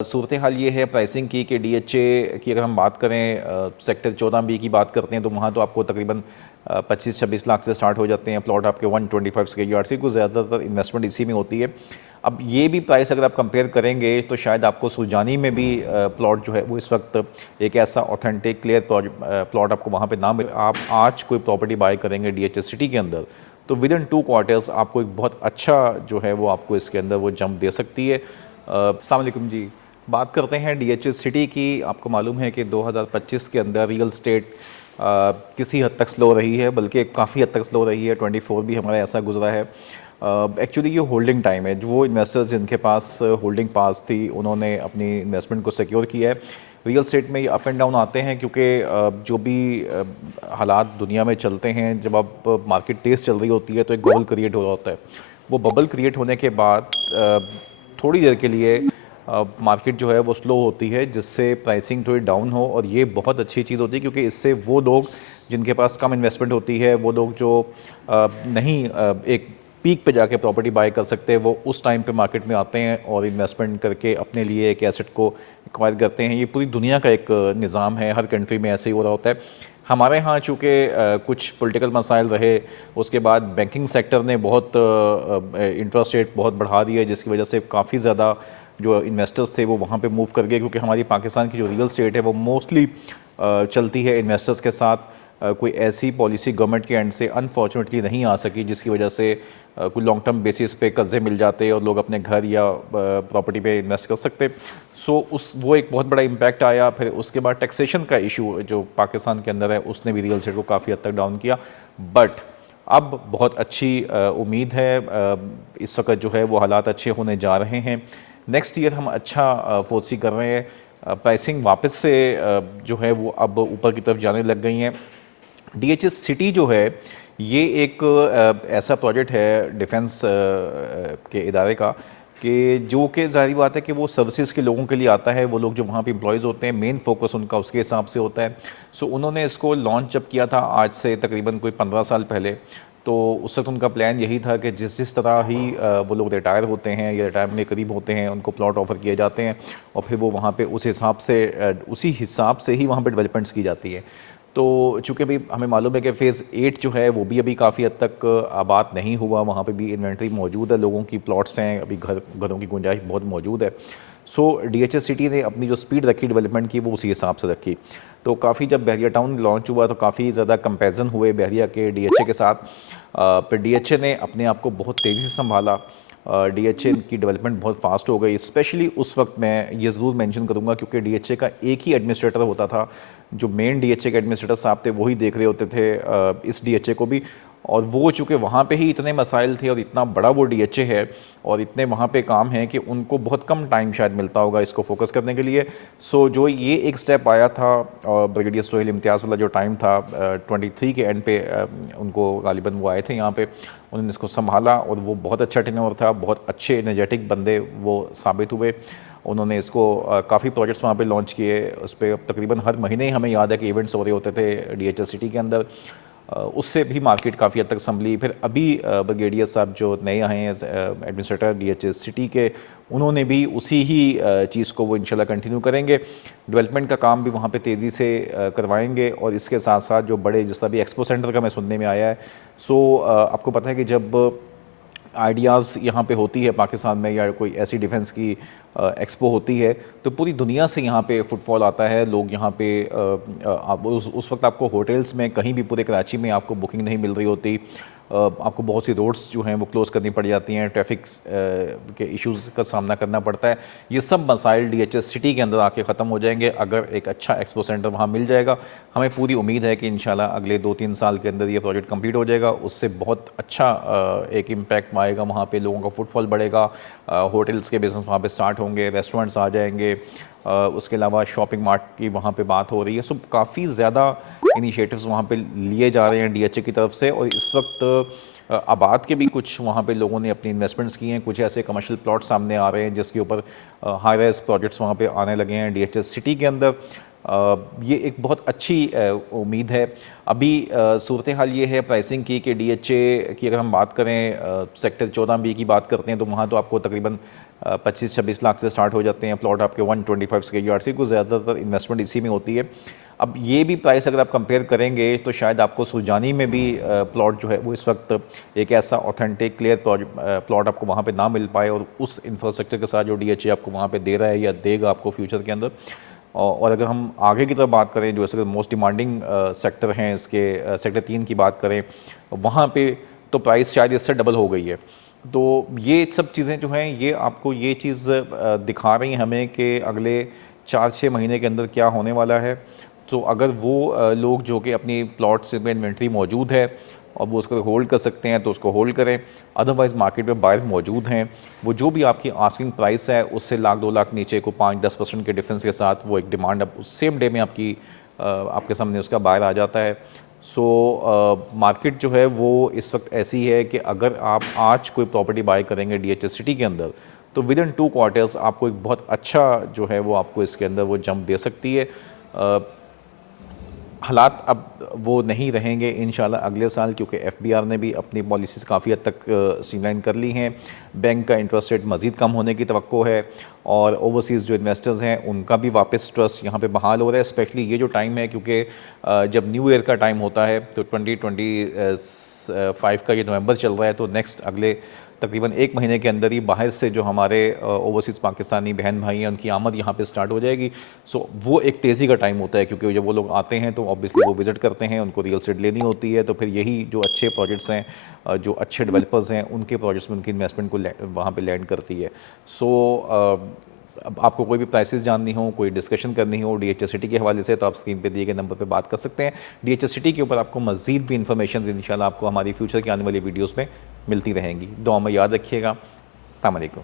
सूरत हाल ये है प्राइसिंग की कि डीएचए की अगर हम बात करें सेक्टर 14B की बात करते हैं तो वहाँ तो आपको तकरीबन 25-26 लाख से स्टार्ट हो जाते हैं प्लॉट आपके 125 स्क्वायर यार्ड से, कुछ ज़्यादातर इन्वेस्टमेंट इसी में होती है। अब ये भी प्राइस अगर आप कंपेयर करेंगे तो शायद आपको सुजानी में भी प्लॉट जो है वो इस वक्त एक ऐसा ऑथेंटिक क्लियर प्लॉट आपको वहाँ पे ना मिले। आप आज कोई प्रॉपर्टी बाय करेंगे डीएचए सिटी के अंदर तो विद इन 2 क्वार्टर्स आपको एक बहुत अच्छा जो है वो आपको इसके अंदर वो जंप दे सकती है। अस्सलाम वालेकुम जी। बात करते हैं डीएचए सिटी की। आपको मालूम है कि 2025 के अंदर रियल स्टेट किसी हद तक स्लो रही है, बल्कि काफ़ी हद तक स्लो रही है। 24 भी हमारा ऐसा गुजरा है। एक्चुअली ये होल्डिंग टाइम है। जो इन्वेस्टर्स जिनके पास होल्डिंग पास थी उन्होंने अपनी इन्वेस्टमेंट को सिक्योर किया है। रियल स्टेट में ये अप एंड डाउन आते हैं क्योंकि जो भी हालात दुनिया में चलते हैं, जब आप मार्केट तेज़ चल रही होती है तो एक बबल क्रिएट हो रहा होता है। वो बबल क्रिएट होने के बाद थोड़ी देर के लिए मार्केट जो है वो स्लो होती है, जिससे प्राइसिंग थोड़ी डाउन हो, और ये बहुत अच्छी चीज़ होती है क्योंकि इससे वो लोग जिनके पास कम इन्वेस्टमेंट होती है, वो लोग जो नहीं एक पीक पे जाके प्रॉपर्टी बाय कर सकते हैं, वो उस टाइम पे मार्केट में आते हैं और इन्वेस्टमेंट करके अपने लिए एक एसेट को एक्वायर करते हैं। ये पूरी दुनिया का एक निज़ाम है, हर कंट्री में ऐसे ही हो रहा होता है। हमारे यहाँ चूँकि कुछ पॉलिटिकल मसाइल रहे, उसके बाद बैंकिंग सेक्टर ने बहुत इंटरेस्ट रेट बहुत बढ़ा दिया, जिसकी वजह से काफ़ी ज़्यादा जो इन्वेस्टर्स थे वो वहाँ पे मूव कर गए, क्योंकि हमारी पाकिस्तान की जो रियल स्टेट है वो मोस्टली चलती है इन्वेस्टर्स के साथ। कोई ऐसी पॉलिसी गवर्नमेंट के एंड से अनफॉर्चुनेटली नहीं आ सकी जिसकी वजह से कोई लॉन्ग टर्म बेसिस पे कर्जे मिल जाते और लोग अपने घर या प्रॉपर्टी पे इन्वेस्ट कर सकते। सो उस वो एक बहुत बड़ा इम्पैक्ट आया। फिर उसके बाद टैक्सेशन का इशू जो पाकिस्तान के अंदर है उसने भी रियल स्टेट को काफ़ी हद तक डाउन किया। बट अब बहुत अच्छी उम्मीद है। इस वक्त जो है वो हालात अच्छे होने जा रहे हैं। नेक्स्ट ईयर हम अच्छा फोर्सी कर रहे हैं। प्राइसिंग वापस से जो है वो अब ऊपर की तरफ जाने लग गई हैं। डीएचएस सिटी जो है ये एक ऐसा प्रोजेक्ट है डिफेंस के इदारे का, कि जो कि ज़ाहिर बात है कि वो सर्विसेज के लोगों के लिए आता है। वो लोग जो वहाँ पे एम्प्लॉयज़ होते हैं, मेन फोकस उनका उसके हिसाब से होता है। सो उन्होंने इसको लॉन्च जब किया था आज से तकरीबन कोई 15 साल पहले, तो उस वक्त उनका प्लान यही था कि जिस जिस तरह ही वो लोग रिटायर होते हैं या रिटायरमेंट के करीब होते हैं, उनको प्लॉट ऑफर किए जाते हैं और फिर वो वहाँ पे उसी हिसाब से ही वहाँ पे डेवलपमेंट्स की जाती है। तो चूँकि अभी हमें मालूम है कि फ़ेज़ 8 जो है वो भी अभी काफ़ी हद तक आबाद नहीं हुआ, वहाँ पे भी इन्वेंट्री मौजूद है, लोगों की प्लॉट्स हैं, अभी घरों की गुंजाइश बहुत मौजूद है। सो डीएचएस सिटी ने अपनी जो स्पीड रखी डेवलपमेंट की वो उसी हिसाब से रखी। तो काफ़ी जब बहरिया टाउन लॉन्च हुआ तो काफ़ी ज़्यादा कंपैरिजन हुए बहरिया के डीएचए के साथ। फिर डीएचए ने अपने आप को बहुत तेज़ी से संभाला। डीएचए की डेवलपमेंट बहुत फास्ट हो गई। स्पेशली उस वक्त मैं ये ज़रूर मेंशन करूँगा क्योंकि डीएचए का एक ही एडमिनिस्ट्रेटर होता था। जो मेन डीएचए के एडमिनिस्ट्रेटर साहब थे वही देख रहे होते थे इस डीएचए को भी। और वो चूँकि वहाँ पे ही इतने मसाइल थे और इतना बड़ा वो डीएचए है और इतने वहाँ पे काम हैं कि उनको बहुत कम टाइम शायद मिलता होगा इसको फोकस करने के लिए। सो जो ये एक स्टेप आया था और ब्रिगेडियर सोहेल इम्तियाज़ वाला जो टाइम था 23 के एंड पे उनको गालिबन वो आए थे यहाँ पे, उन्होंने इसको संभाला और वो बहुत अच्छा टेन्योर था। बहुत अच्छे एनर्जेटिक बंदे वो साबित हुए। उन्होंने इसको काफ़ी प्रोजेक्ट्स वहाँ पे लॉन्च किए। उस पर तकरीबन हर महीने ही हमें याद है कि इवेंट्स हो रहे होते थे डीएचएस सिटी के अंदर। उससे भी मार्केट काफ़ी हद तक संभली। फिर अभी ब्रिगेडियर साहब जो नए आए हैं एडमिनिस्ट्रेटर डीएचएस सिटी के, उन्होंने भी उसी ही चीज़ को वो इंशाल्लाह कंटिन्यू करेंगे। डेवलपमेंट का काम भी वहाँ पे तेज़ी से करवाएंगे और इसके साथ साथ जो बड़े जिस तरह भी एक्सपो सेंटर का मैं सुनने में आया है। सो आपको पता है कि जब आइडियाज़ यहाँ पे होती है पाकिस्तान में या कोई ऐसी डिफेंस की एक्सपो होती है तो पूरी दुनिया से यहाँ पे फुटफॉल आता है। लोग यहाँ पे आप उस वक्त आपको होटल्स में कहीं भी पूरे कराची में आपको बुकिंग नहीं मिल रही होती। आपको बहुत सी रोड्स जो हैं वो क्लोज़ करनी पड़ जाती हैं, ट्रैफिक के इश्यूज़ का सामना करना पड़ता है। ये सब मसाइल डीएचएस सिटी के अंदर आके ख़त्म हो जाएंगे अगर एक अच्छा एक्सपो सेंटर वहाँ मिल जाएगा। हमें पूरी उम्मीद है कि इंशाल्लाह अगले 2-3 साल के अंदर ये प्रोजेक्ट कंप्लीट हो जाएगा। उससे बहुत अच्छा एक इम्पैक्ट आएगा, वहाँ पे लोगों का फुटफॉल बढ़ेगा, होटल्स के बिज़नेस वहाँ पे स्टार्ट होंगे, रेस्टोरेंट्स आ जाएंगे। उसके अलावा शॉपिंग मार्ट की वहाँ पे बात हो रही है। सो काफ़ी ज़्यादा इनिशिएटिव्स वहाँ पे लिए जा रहे हैं डीएचए की तरफ से। और इस वक्त आबाद के भी कुछ वहाँ पे लोगों ने अपनी इन्वेस्टमेंट्स की हैं। कुछ ऐसे कमर्शियल प्लॉट सामने आ रहे हैं जिसके ऊपर हाई राइज प्रोजेक्ट्स वहाँ पे आने लगे हैं डीएचएस सिटी के अंदर। ये एक बहुत अच्छी उम्मीद है। अभी सूरत हाल ये है प्राइसिंग की कि डीएचए की अगर हम बात करें सेक्टर 14B की बात करते हैं तो वहाँ तो आपको तकरीबन 25-26 लाख से स्टार्ट हो जाते हैं प्लॉट आपके 125 स्क्वायर यार्ड से, कुछ ज़्यादातर इन्वेस्टमेंट इसी में होती है। अब ये भी प्राइस अगर आप कंपेयर करेंगे तो शायद आपको सुरजानी में भी प्लॉट जो है वो इस वक्त एक ऐसा ऑथेंटिक क्लियर प्लॉट आपको वहाँ पे ना मिल पाए, और उस इंफ्रास्ट्रक्चर के साथ जो DHA आपको वहाँ पे दे रहा है या देगा आपको फ्यूचर के अंदर। और अगर हम आगे की तरफ बात करें, जो ऐसे मोस्ट डिमांडिंग सेक्टर हैं इसके, सेक्टर 3 की बात करें, वहाँ पे तो प्राइस शायद इससे डबल हो गई है। तो ये सब चीज़ें जो हैं ये आपको ये चीज़ दिखा रही हैं हमें कि अगले 4-6 महीने के अंदर क्या होने वाला है। तो अगर वो लोग जो कि अपनी प्लॉट्स में इन्वेंट्री मौजूद है और वो उसको होल्ड कर सकते हैं तो उसको होल्ड करें, अदरवाइज़ मार्केट में बायर मौजूद हैं, वो जो भी आपकी आस्किंग प्राइस है उससे लाख 2 लाख नीचे को 5-10% के डिफरेंस के साथ वो एक डिमांड अब सेम डे में आपके सामने उसका बायर आ जाता है। सो मार्केट जो है वो इस वक्त ऐसी है कि अगर आप आज कोई प्रॉपर्टी बाय करेंगे DHA सिटी के अंदर, तो विद इन 2 क्वार्टर्स आपको एक बहुत अच्छा जो है वो आपको इसके अंदर वो जंप दे सकती है। हालात अब वो नहीं रहेंगे इंशाल्लाह अगले साल, क्योंकि FBR ने भी अपनी पॉलिसीज़ काफ़ी हद तक स्ट्रीमलाइन कर ली हैं। बैंक का इंटरेस्ट रेट मज़ीद कम होने की तवक्को है, और ओवरसीज़ जो इन्वेस्टर्स हैं उनका भी वापस ट्रस्ट यहाँ पे बहाल हो रहा है। स्पेशली ये जो टाइम है, क्योंकि जब न्यू ईयर का टाइम होता है तो 2025 का ये नवंबर चल रहा है, तो नेक्स्ट अगले तकरीबन 1 महीने के अंदर ही बाहर से जो हमारे ओवरसीज़ पाकिस्तानी बहन भाई हैं उनकी आमद यहाँ पे स्टार्ट हो जाएगी। सो वो एक तेज़ी का टाइम होता है, क्योंकि जब वो लोग आते हैं तो ऑब्वियसली वो विज़िट करते हैं, उनको रियल एस्टेट लेनी होती है, तो फिर यही जो अच्छे प्रोजेक्ट्स हैं, जो अच्छे डेवलपर्स हैं, उनके प्रोजेक्ट्स में उनकी इन्वेस्टमेंट को वहाँ पर लैंड करती है। सो अब आपको कोई भी प्राइसेस जाननी हो, कोई डिस्कशन करनी हो DHA सिटी के हवाले से, तो आप स्क्रीन पे दिए गए नंबर पे बात कर सकते हैं। DHA सिटी के ऊपर आपको मज़ीद भी इन्फॉर्मेशन इंशाल्लाह आपको हमारी फ्यूचर की आने वाली वीडियोज़ में मिलती रहेंगी। दुआ में याद रखिएगा। अस्सलाम वालेकुम।